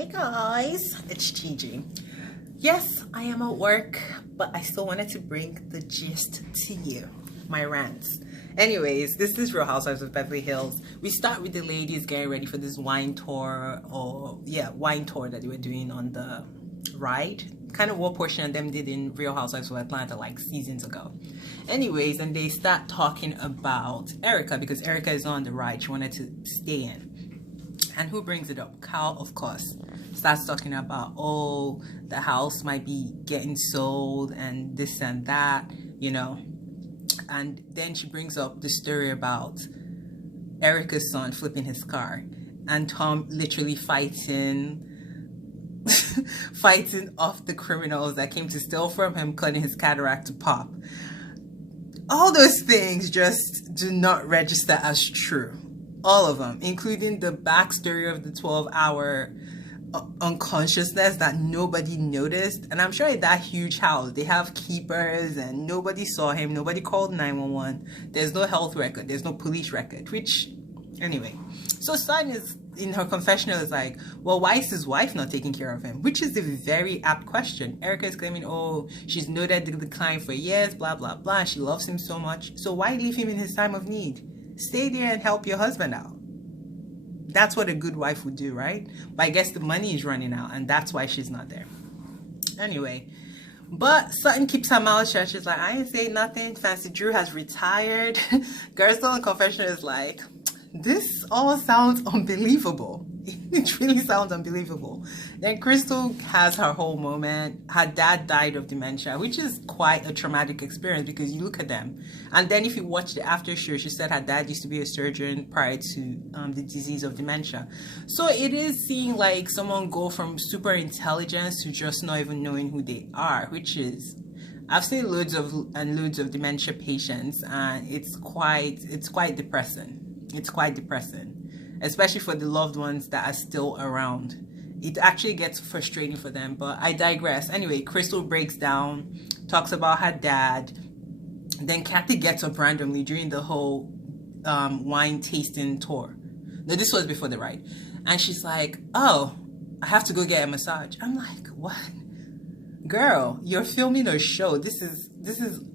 Hi guys, it's Gigi. Yes, I am at work, but I still wanted to bring the gist to you, my rants. Anyways, this is Real Housewives of Beverly Hills. We start with the ladies getting ready for this wine tour, wine tour that they were doing on the ride. Kind of what portion of them did in Real Housewives of Atlanta like seasons ago. Anyways, and they start talking about Erika because Erika is on the ride. She wanted to stay in. And who brings it up? Cal, of course, starts talking about, oh, the house might be getting sold and this and that, you know. And then she brings up the story about Erika's son flipping his car and Tom literally fighting off the criminals that came to steal from him, cutting his cataract to pop. All those things just do not register as true. All of them, including the backstory of the 12-hour unconsciousness that nobody noticed. And I'm sure at that huge house, they have keepers and nobody saw him. Nobody called 911. There's no health record. There's no police record, which, anyway. So Sutton is, in her confessional, is like, well, why is his wife not taking care of him? Which is a very apt question. Erika is claiming, oh, she's noted the decline for years, blah, blah, blah. She loves him so much. So why leave him in his time of need? Stay there and help your husband out. That's what a good wife would do, right? But I guess the money is running out and that's why she's not there. Anyway, but Sutton keeps her mouth shut. She's like, I ain't saying nothing. Fancy Drew has retired. Gerson in confession is like, this all sounds unbelievable. It really sounds unbelievable. Then Crystal has her whole moment. Her dad died of dementia, which is quite a traumatic experience because you look at them. And then if you watch the after show, she said her dad used to be a surgeon prior to the disease of dementia. So it is seeing like someone go from super intelligence to just not even knowing who they are, which is, I've seen loads of dementia patients, and it's quite depressing. It's quite depressing. Especially for the loved ones that are still around. It actually gets frustrating for them, but I digress. Anyway, Crystal breaks down, talks about her dad. Then Kathy gets up randomly during the whole wine tasting tour. No, this was before the ride. And she's like, oh, I have to go get a massage. I'm like, what? Girl, you're filming a show. This is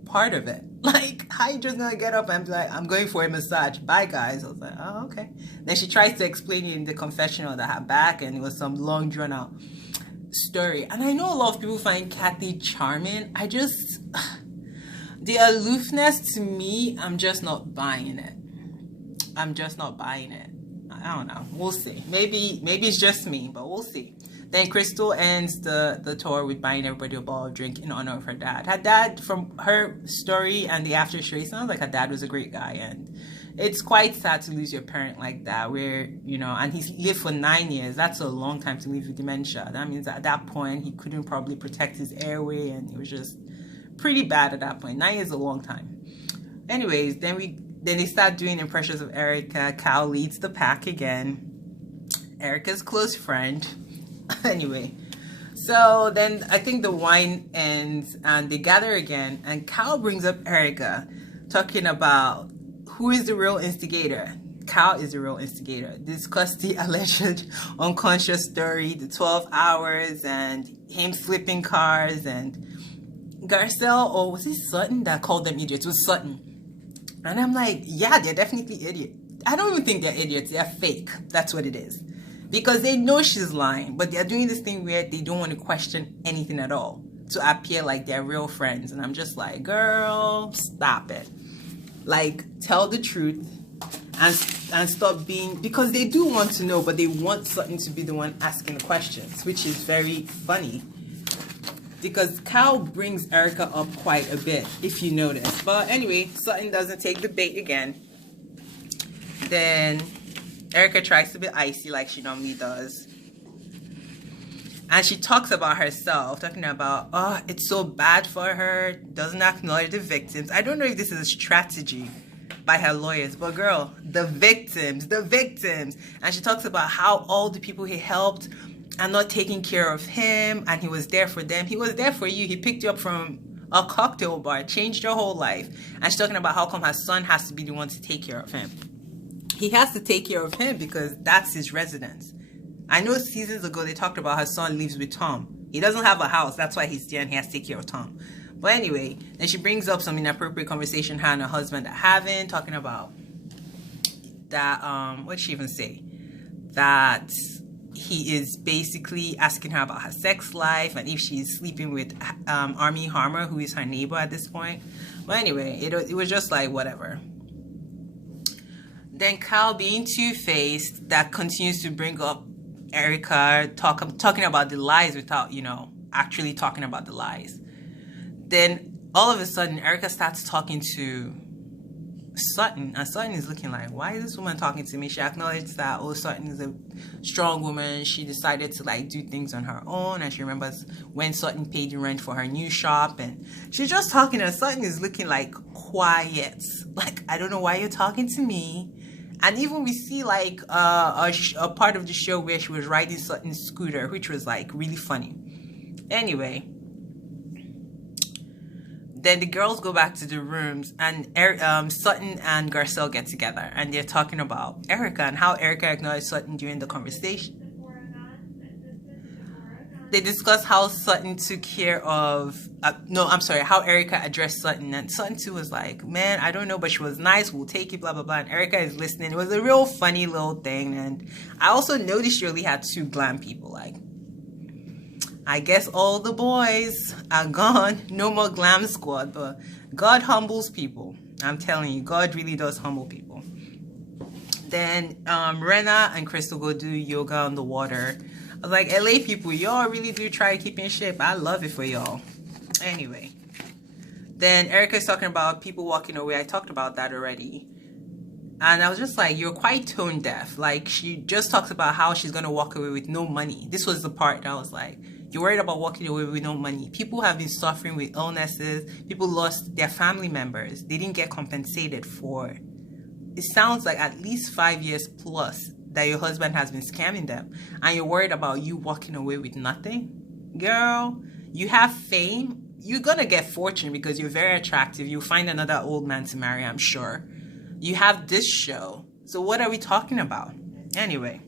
part of it. Like, how you just gonna get up and be like, I'm going for a massage. Bye, guys. I was like, oh, okay. Then she tries to explain it in the confessional that her back, and it was some long, drawn out story. And I know a lot of people find Kathy charming. The aloofness to me, I'm just not buying it. I'm just not buying it. I don't know. We'll see. Maybe it's just me, but we'll see. Then Crystal ends the tour with buying everybody a bottle of drink in honor of her dad. Her dad, from her story and the after show, it sounds like her dad was a great guy. And it's quite sad to lose your parent like that, where, you know, and he lived for 9 years. That's a long time to live with dementia. That means at that point, he couldn't probably protect his airway, and it was just pretty bad at that point. 9 years is a long time. Anyways, then they start doing impressions of Erika. Cal leads the pack again. Erika's close friend. Anyway, so then I think the wine ends and they gather again, and Cal brings up Erika, talking about who is the real instigator. Cal is the real instigator. Discuss the alleged unconscious story, the 12 hours and him flipping cars, and Garcelle, or was it Sutton that called them idiots? It was Sutton. And I'm like, yeah, they're definitely idiots. I don't even think they're idiots. They're fake. That's what it is. Because they know she's lying, but they're doing this thing where they don't want to question anything at all to appear like they're real friends. And I'm just like, girl, stop it. Like, tell the truth and stop being, because they do want to know, but they want Sutton to be the one asking the questions, which is very funny. Because Cal brings Erika up quite a bit, if you notice. But anyway, Sutton doesn't take the bait again. Then Erika tries to be icy like she normally does. And she talks about herself, talking about, oh, it's so bad for her, doesn't acknowledge the victims. I don't know if this is a strategy by her lawyers, but girl, the victims. And she talks about how all the people he helped are not taking care of him, and he was there for them. He was there for you. He picked you up from a cocktail bar, changed your whole life. And she's talking about how come her son has to be the one to take care of him. He has to take care of him because that's his residence. I know seasons ago they talked about her son lives with Tom. He doesn't have a house. That's why he's there and he has to take care of Tom. But anyway, then she brings up some inappropriate conversation her and her husband are having, talking about that, what did she even say? That he is basically asking her about her sex life and if she's sleeping with Armie Harmer, who is her neighbor at this point. But anyway, it was just like, whatever. Then Kyle, being two-faced, that continues to bring up Erika talking about the lies without, you know, actually talking about the lies. Then all of a sudden, Erika starts talking to Sutton, and Sutton is looking like, why is this woman talking to me? She acknowledged that, oh, Sutton is a strong woman. She decided to like do things on her own, and she remembers when Sutton paid the rent for her new shop, and she's just talking, and Sutton is looking like, quiet, like, I don't know why you're talking to me. And even we see like a part of the show where she was riding Sutton's scooter, which was like really funny. Anyway, then the girls go back to the rooms, and Sutton and Garcelle get together, and they're talking about Erika and how Erika acknowledged Sutton during the conversation. They discuss how Sutton took care of, how Erika addressed Sutton, and Sutton too was like, man, I don't know, but she was nice, we'll take it, blah, blah, blah, and Erika is listening. It was a real funny little thing, and I also noticed she only had 2 glam people, like, I guess all the boys are gone, no more glam squad, but God humbles people. I'm telling you, God really does humble people. Then Rena and Crystal go do yoga on the water. I was like, LA people, y'all really do try to keep in shape. I love it for y'all. Anyway, then Erika's talking about people walking away. I talked about that already. And I was just like, you're quite tone deaf. Like, she just talks about how she's going to walk away with no money. This was the part that I was like, you're worried about walking away with no money. People have been suffering with illnesses. People lost their family members. They didn't get compensated for. It sounds like at least 5 years plus that your husband has been scamming them, and you're worried about you walking away with nothing. Girl, you have fame. You're gonna get fortune because you're very attractive. You'll find another old man to marry, I'm sure. You have this show. So what are we talking about? Anyway,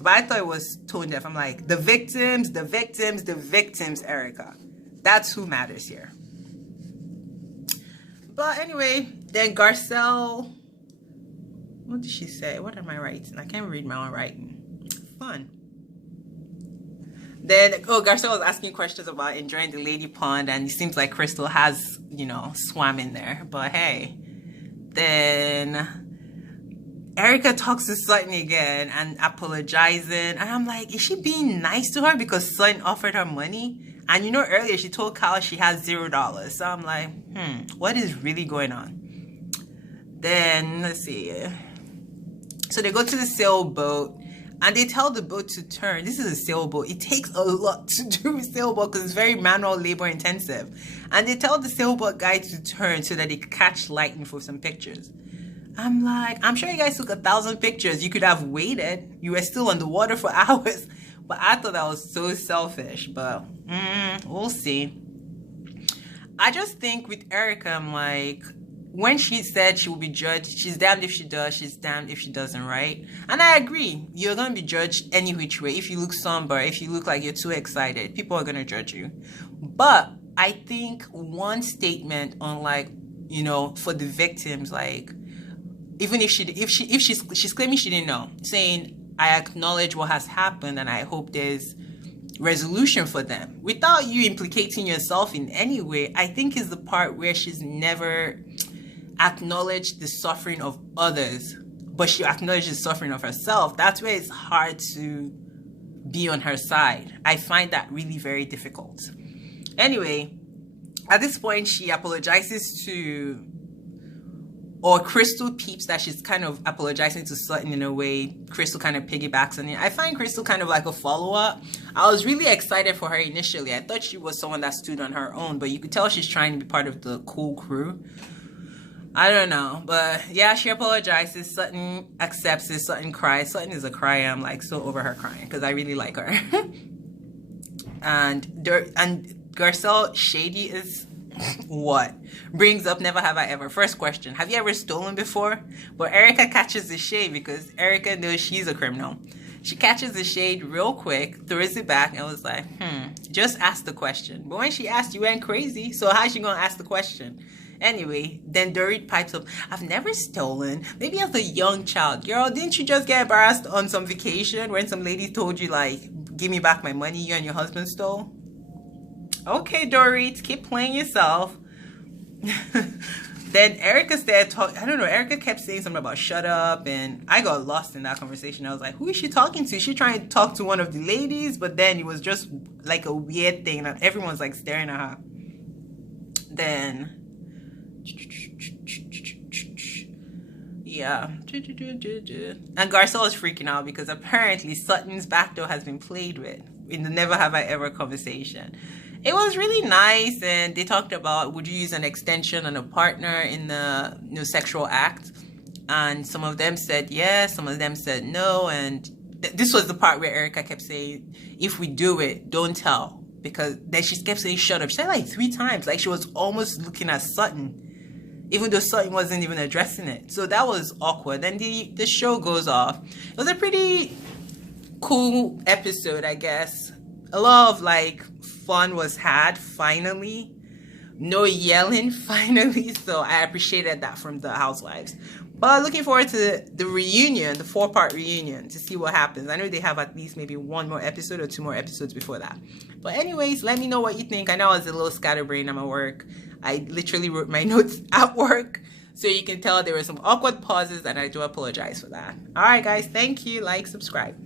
but I thought it was tone deaf. I'm like, the victims, Erika. That's who matters here. But anyway, then Garcelle, what did she say? What am I writing? I can't read my own writing. Fun. Then, Garcelle was asking questions about enjoying the lady pond, and it seems like Crystal has, you know, swam in there. But hey. Then Erika talks to Sutton again and apologizing. And I'm like, is she being nice to her because Sutton offered her money? And you know, earlier she told Kyle she has $0. So I'm like, what is really going on? Then, let's see. So they go to the sailboat and they tell the boat to turn. This is a sailboat. It takes a lot to do with sailboat because it's very manual labor intensive. And they tell the sailboat guy to turn so that they can catch lightning for some pictures. I'm like, I'm sure you guys took 1,000 pictures. You could have waited. You were still on the water for hours. But I thought that was so selfish. But we'll see. I just think with Erika, I'm like, when she said she will be judged, she's damned if she does, she's damned if she doesn't, right? And I agree. You're going to be judged any which way. If you look somber, if you look like you're too excited, people are going to judge you. But I think one statement on, like, you know, for the victims, like, even if she's claiming she didn't know, saying, I acknowledge what has happened and I hope there's resolution for them, without you implicating yourself in any way, I think is the part where she's never acknowledged the suffering of others, but she acknowledged the suffering of herself. That's where it's hard to be on her side. I find that really very difficult. Anyway, at this point, she apologizes to, or Crystal peeps that she's kind of apologizing to Sutton in a way. Crystal kind of piggybacks on it. I find Crystal kind of like a follow-up. I was really excited for her initially. I thought she was someone that stood on her own, but you could tell she's trying to be part of the cool crew. I don't know, but yeah, she apologizes. Sutton accepts it. Sutton cries. Sutton is a crier. I'm like so over her crying because I really like her. and Garcelle shady is what? Brings up never have I ever. First question, have you ever stolen before? But Erika catches the shade because Erika knows she's a criminal. She catches the shade real quick, throws it back, and was like, just ask the question. But when she asked, you went crazy. So how's she gonna ask the question? Anyway, then Dorit pipes up, I've never stolen. Maybe as a young child. Girl, didn't you just get embarrassed on some vacation when some lady told you, like, give me back my money you and your husband stole? Okay, Dorit, keep playing yourself. Then Erika started talking. I don't know, Erika kept saying something about shut up, and I got lost in that conversation. I was like, who is she talking to? Is she trying to talk to one of the ladies? But then it was just like a weird thing, and everyone's like staring at her. Then yeah, and Garcelle is freaking out because apparently Sutton's back door has been played with in the never have I ever conversation. It was really nice, and they talked about, would you use an extension on a partner in the sexual act? And some of them said yes, some of them said no, and this was the part where Erika kept saying, if we do it, don't tell. Because then she kept saying shut up. She said like 3 times, like she was almost looking at Sutton, even though Sutton wasn't even addressing it. So that was awkward. Then the show goes off. It was a pretty cool episode, I guess. A lot of like fun was had, finally. No yelling, finally. So I appreciated that from the housewives. But looking forward to the reunion, the 4-part reunion, to see what happens. I know they have at least maybe 1 more episode or 2 more episodes before that. But anyways, let me know what you think. I know I was a little scatterbrained. I'm at work. I literally wrote my notes at work. So you can tell there were some awkward pauses, and I do apologize for that. All right, guys. Thank you. Like, subscribe.